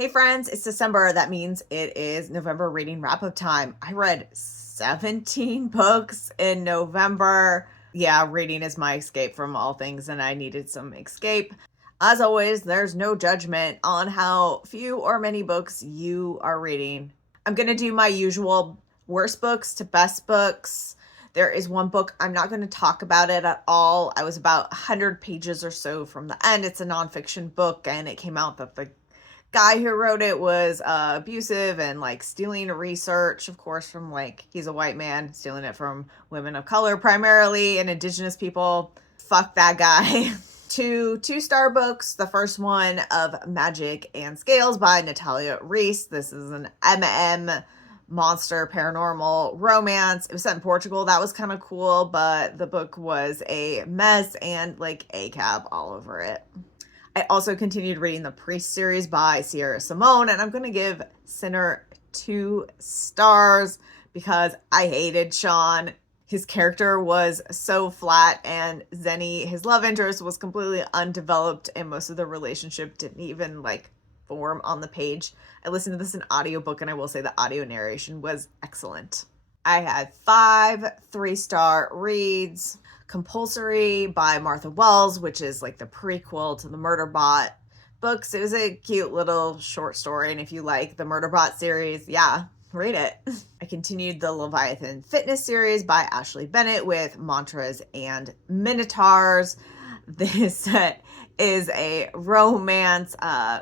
Hey friends, it's December. That means it is November reading wrap-up time. I read 17 books in November. Yeah, reading is my escape from all things, and I needed some escape. As always, there's no judgment on how few or many books you are reading. I'm going to do my usual worst books to best books. There is one book, I'm not going to talk about it at all. I was about 100 pages or so from the end. It's a nonfiction book, and it came out that the guy who wrote it was abusive and like stealing research, of course, from he's a white man stealing it from women of color primarily and indigenous people. Fuck that guy. Two-star books. The first one of Magic and Scales by Natalia Reis. This is an MM monster paranormal romance. It was set in Portugal. That was kind of cool, but the book was a mess and ACAB all over it. I also continued reading the Priest series by Sierra Simone, and I'm going to give Sinner 2 stars because I hated Sean. His character was so flat, and Zenny, his love interest, was completely undeveloped, and most of the relationship didn't even form on the page. I listened to this in audiobook, and I will say the audio narration was excellent. I had 5 3-star reads. Compulsory by Martha Wells, which is the prequel to the Murderbot books. It was a cute little short story, and if you like the Murderbot series, yeah, read it. I continued the Leviathan fitness series by Ashley Bennett with Mantras and Minotaurs. This is a romance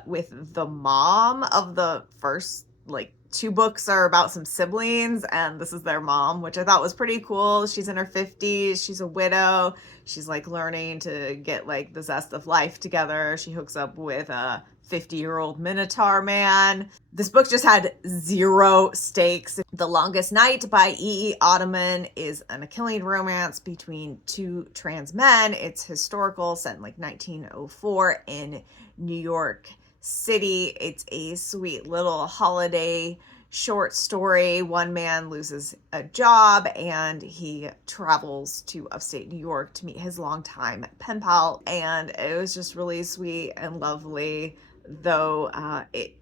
with the mom of the first 2 books are about some siblings, and this is their mom, which I thought was pretty cool. She's in her 50s. She's a widow. She's learning to get the zest of life together. She hooks up with a 50-year-old Minotaur man. This book just had 0 stakes. The Longest Night by E.E. Ottoman is an Achillean romance between 2 trans men. It's historical, set in 1904 in New York City. It's a sweet little holiday short story. One man loses a job and he travels to upstate New York to meet his longtime pen pal, and it was just really sweet and lovely, though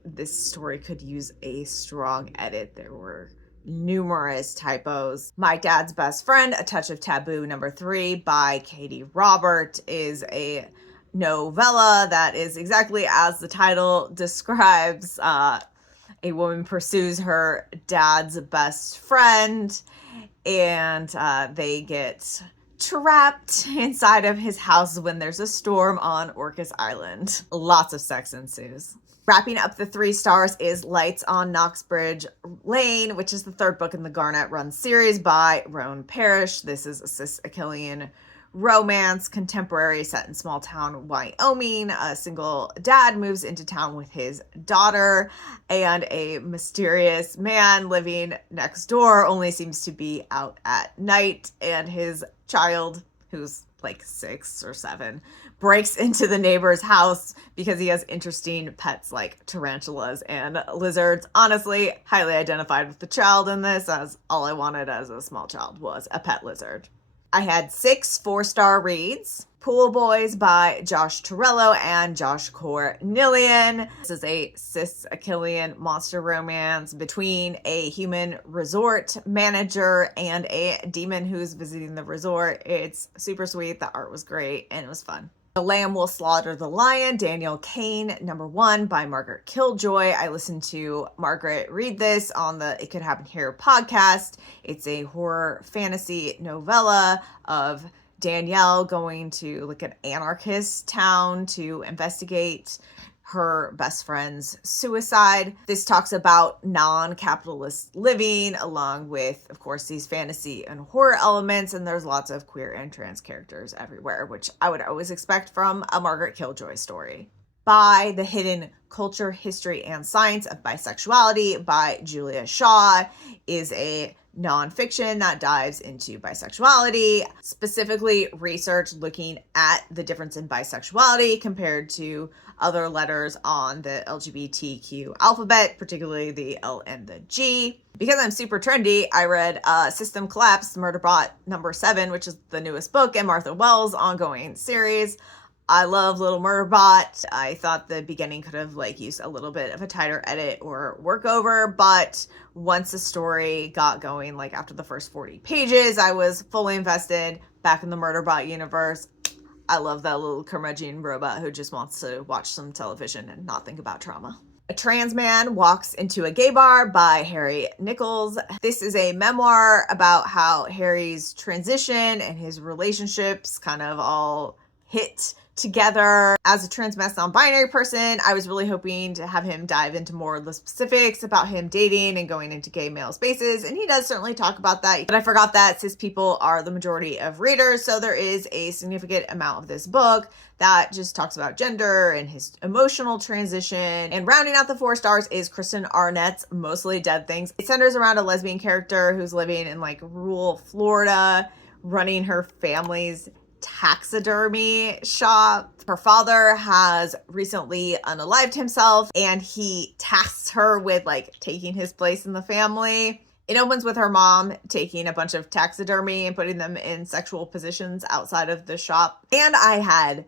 this story could use a strong edit. There were numerous typos. My Dad's Best Friend, A Touch of Taboo, number 3 by Katee Robert, is a novella that is exactly as the title describes. A woman pursues her dad's best friend, and they get trapped inside of his house when there's a storm on Orcas Island. Lots of sex ensues. Wrapping up the 3 stars is Lights on Knockbridge Lane, which is the 3rd book in the Garnet Run series by Roan Parrish. This is a cis Achillean romance, contemporary, set in small town Wyoming. A single dad moves into town with his daughter, and a mysterious man living next door only seems to be out at night, and his child, who's 6 or 7, breaks into the neighbor's house because he has interesting pets like tarantulas and lizards. Honestly, highly identified with the child in this, as all I wanted as a small child was a pet lizard. I had 6 4-star reads. Pool Boys by Josh Torello and Josh Cornillon. This is a cis Achillean monster romance between a human resort manager and a demon who's visiting the resort. It's super sweet. The art was great and it was fun. The Lamb Will Slaughter the Lion, Danielle Cain, number 1 by Margaret Killjoy. I listened to Margaret read this on the It Could Happen Here podcast. It's a horror fantasy novella of Danielle going to an anarchist town to investigate her best friend's suicide. This talks about non-capitalist living, along with, of course, these fantasy and horror elements, and there's lots of queer and trans characters everywhere, which I would always expect from a Margaret Killjoy story. By The Hidden Culture, History, and Science of Bisexuality by Julia Shaw is a nonfiction that dives into bisexuality, specifically research looking at the difference in bisexuality compared to other letters on the LGBTQ alphabet, particularly the L and the G. Because I'm super trendy, I read System Collapse, Murderbot number 7, which is the newest book in Martha Wells' ongoing series. I love Little Murderbot. I thought the beginning could have like used a little bit of a tighter edit or workover, but once the story got going, like after the first 40 pages, I was fully invested back in the Murderbot universe. I love that little curmudgeon robot who just wants to watch some television and not think about trauma. A trans man walks into a gay bar by Harry Nichols. This is a memoir about how Harry's transition and his relationships kind of all hit together. As a trans non-binary person, I was really hoping to have him dive into more of the specifics about him dating and going into gay male spaces, and he does certainly talk about that, but I forgot that cis people are the majority of readers, so there is a significant amount of this book that just talks about gender and his emotional transition. And rounding out the 4 stars is Kristen Arnett's Mostly Dead Things. It centers around a lesbian character who's living in like rural Florida, running her family's taxidermy shop. Her father has recently unalived himself, and he tasks her with like taking his place in the family. It opens with her mom taking a bunch of taxidermy and putting them in sexual positions outside of the shop. And I had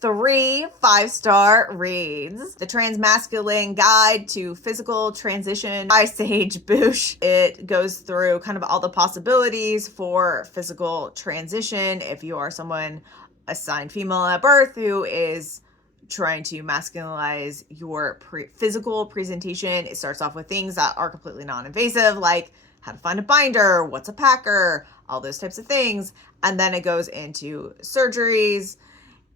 3 5-star reads. The Transmasculine Guide to Physical Transition by Sage Buch. It goes through kind of all the possibilities for physical transition if you are someone assigned female at birth who is trying to masculinize your physical presentation. It starts off with things that are completely non-invasive, like how to find a binder, what's a packer, all those types of things. And then it goes into surgeries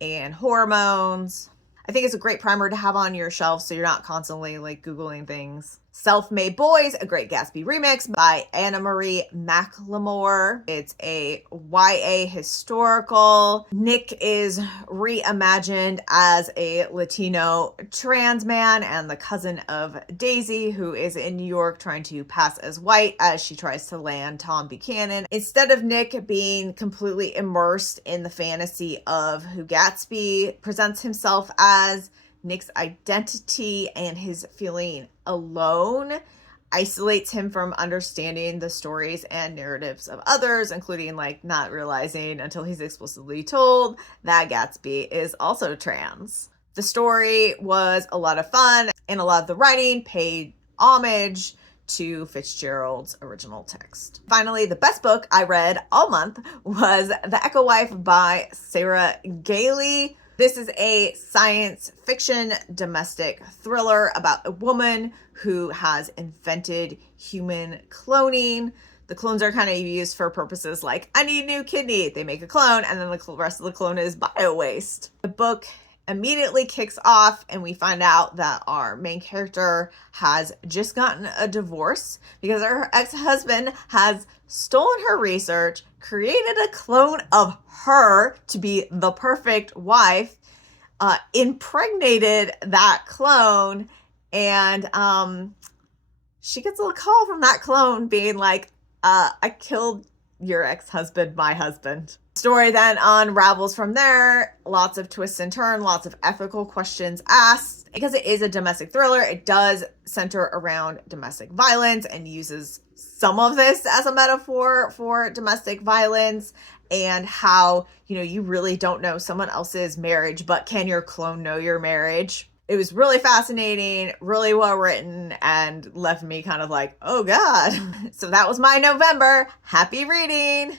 and hormones. I think it's a great primer to have on your shelf so you're not constantly like Googling things. Self-Made Boys, a Great Gatsby remix by Anna Marie McLemore. It's a YA historical. Nick is reimagined as a Latino trans man and the cousin of Daisy, who is in New York trying to pass as white as she tries to land Tom Buchanan. Instead of Nick being completely immersed in the fantasy of who Gatsby presents himself as, Nick's identity and his feeling alone isolates him from understanding the stories and narratives of others, including like not realizing until he's explicitly told that Gatsby is also trans. The story was a lot of fun, and a lot of the writing paid homage to Fitzgerald's original text. Finally, the best book I read all month was The Echo Wife by Sarah Gailey. This is a science fiction domestic thriller about a woman who has invented human cloning. The clones are kind of used for purposes like, I need a new kidney. They make a clone, and then the rest of the clone is bio waste. The book immediately kicks off, and we find out that our main character has just gotten a divorce because her ex-husband has stolen her research, created a clone of her to be the perfect wife, impregnated that clone, and she gets a little call from that clone being like, I killed your ex-husband, my husband. Story then unravels from there. Lots of twists and turns, lots of ethical questions asked. Because it is a domestic thriller, it does center around domestic violence and uses some of this as a metaphor for domestic violence and how, you know, you really don't know someone else's marriage, but can your clone know your marriage? It was really fascinating, really well written, and left me kind of like, oh God. So that was my November. Happy reading.